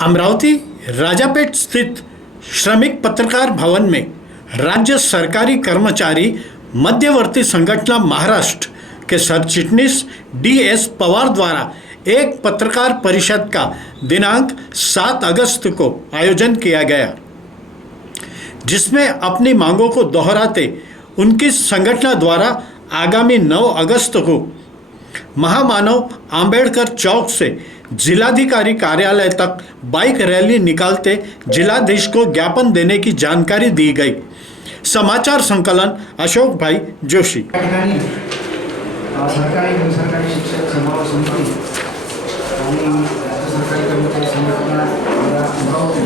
अमरावती राजापेट स्थित श्रमिक पत्रकार भवन में राज्य सरकारी कर्मचारी मध्यवर्ती संगठन महाराष्ट्र के सरचिटनीस DS पवार द्वारा एक पत्रकार परिषद का दिनांक 7 अगस्त को आयोजन किया गया, जिसमें अपनी मांगों को दोहराते उनकी संगठन द्वारा आगामी 9 अगस्त को महामानव आंबेडकर चौक से जिलाधिकारी कार्यालय तक बाइक रैली निकालते जिलाधीश को ज्ञापन देने की जानकारी दी गई। समाचार संकलन अशोक भाई जोशी। सरकारी सरकारी शिक्षक समाज समिति आणि सरकारी कर्मचारी संघटना अमरावती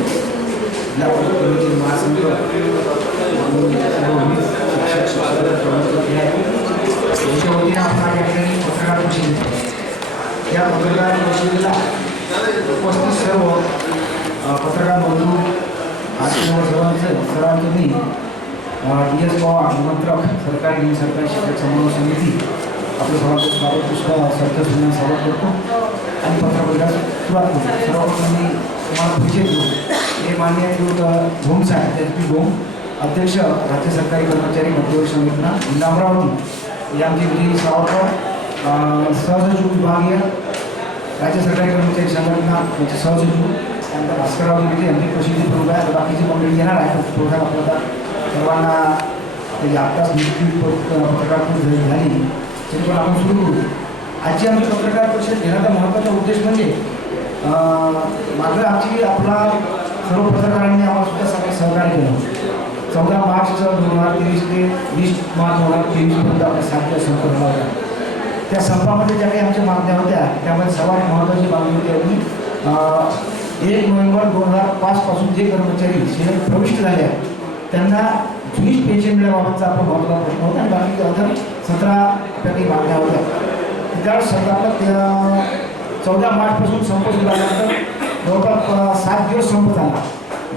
जिल्हा परिषदेचे महासंघ आणि शिक्षक कर्मचारी यांच्या वतीने आपण या ठिकाणी पत्रकार परिषद या पत्रकार परिषदेला उपस्थित सर्व पत्रकार बंधू सर्वांचं मी DS पवार निमंत्रक सरकारी आणि सरकारी शिक्षक समन्वय समिती आपलं स्वागत श्रद्धापूर्वक स्वागत करतो आणि पत्रकारिता सुरुवात करतो। सर्वप्रथम मी तुम्हाला परिचय देतो। हे माननीय भोम साहेब SP भोम, अध्यक्ष राज्य सरकारी कर्मचारी मध्यवर्ती संघटना जिल्हा अमरावती, आमचे विजयी सावरकर सहसचिव विभागीय राज्य सरकारी कर्मचारी संघटना याचे सहसचिव, त्यानंतर भास्करराव विजय यांची प्रसिद्धी प्रमुख आहे। बाकीची मंडळी येणार आहे, थोडा आपल्याला सर्वांना त्याची आत्ताच निश्चित पत्रकार परिषद झाली तरी पण आपण सुरू करू। आजची आमची पत्रकार परिषद घेण्याचा महत्त्वाचा उद्देश म्हणजे मात्र आपला सर्व पत्रकारांनी आम्हाला सुद्धा सगळे सहकार्य केलं। 14 मार्च 2023 ते 20 मार्च 2023 पर्यंत आपल्या 7 दिवस संप झाला होता। त्या संपामध्ये ज्या काही आमच्या मागण्या होत्या त्यामध्ये सर्वात महत्त्वाची मागणी होती आम्ही 1 नोव्हेंबर 2005 पासून जे कर्मचारी सेवेत प्रविष्ट झाले आहेत त्यांना जुनी पेन्शन मिळण्याबाबतचा आपला महत्त्वाचा प्रश्न होता आणि बाकी अजून 17 आपल्या काही मागण्या होत्या। त्यावेळेस सरकारला 14 मार्चपासून संप सुरू झाल्यानंतर जवळपास 7 दिवस संप झाला।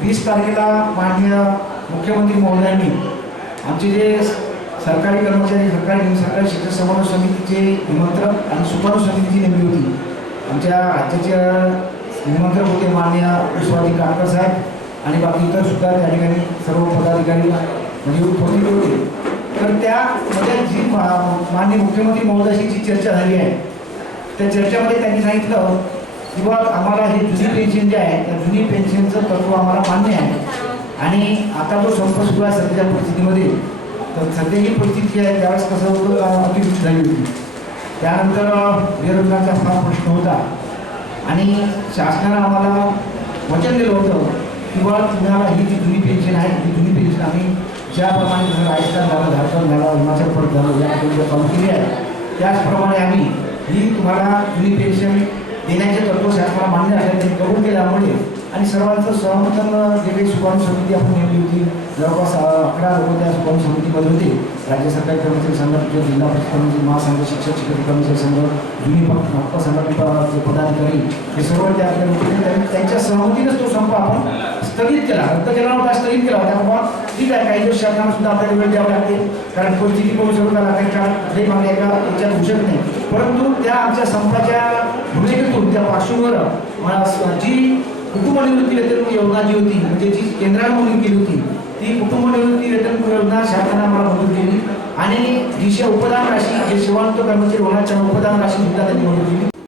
20 तारखेला माननीय मुख्यमंत्री महोदयांनी आमचे जे सरकारी कर्मचारी सरकारी आणि सरकारी शिक्षक समन्वय समितीचे निमंत्रक आणि सुपारू समितीची नेमली होती। आमच्या राज्याचे निमंत्रक होते माननीय विश्वाजी काटकर साहेब आणि बाकी इतर सुद्धा त्या ठिकाणी सर्व पदाधिकारी म्हणजे उपस्थित होते। तर त्यामध्ये जी माननीय मुख्यमंत्री महोदयाशी जी चर्चा झाली आहे त्या चर्चेमध्ये त्यांनी सांगितलं की बा आम्हाला ही जुनी पेन्शन जी आहे त्या जुनी पेन्शनचं तत्व आम्हाला मान्य आहे आणि आता जो संप सुरू आहे सध्याच्या परिस्थितीमध्ये तर सध्याची परिस्थिती जी आहे त्यावेळेस कसं होतं अतिवृष्टी झाली होती, त्यानंतर बेरोजगारचा फार प्रश्न होता आणि शासनानं आम्हाला वचन दिलं होतं की बा तुम्हाला ही जी जुनी पेन्शन आहे ही जुनी पेन्शन आम्ही ज्याप्रमाणे राजस्थान झालं, झारखंड झालं, हिमाचल प्रदेश झालं या ठिकाणी चालू केली आहे त्याचप्रमाणे आम्ही ही तुम्हाला जुनी पेन्शन देण्याचे तत्व शासनाला मान्य आहे त्यांनी कबूल केल्यामुळे आणि सर्वांचं सहमतन जे काही सुपारू समिती आपण नेमली होती जवळपास 11 लोक त्या सुपारू समितीमध्ये होते। राज्य सरकारी कर्मचारी संघटनेचे जिल्हा परिषद महासंघ शिक्षक शिक्षक कर्मचारी संघ जुनी हक्क संघटनेचे पदाधिकारी हे सर्व त्या ठिकाणी त्यांच्या सहमतीनेच तो संप आपण स्थगित केला। रद्द केला नव्हता, स्थगित केला होता। बाबा ठीक आहे, काही दिवस शासनाला सुद्धा आपल्याला वेळ द्यावा लागते कारण परिस्थिती पाहू शकत नाही काही मागण्या एका याच्यात होऊ शकत नाही, परंतु त्या आमच्या संपाच्या भूमिकेतून त्या पार्श्वभूमीवर जी कुटुंब निवृत्ती वेतन योजना जी होती म्हणजे जी केंद्राने मंजूर केली होती ती कुटुंब निवृत्ती वेतन योजना शासनाने आम्हाला मंजूर केली आणि जी उपदान राशी जे सेवानिवृत्त कर्मचारी होण्याच्या उपदान राशी सुद्धा त्यांनी मंजूर केली।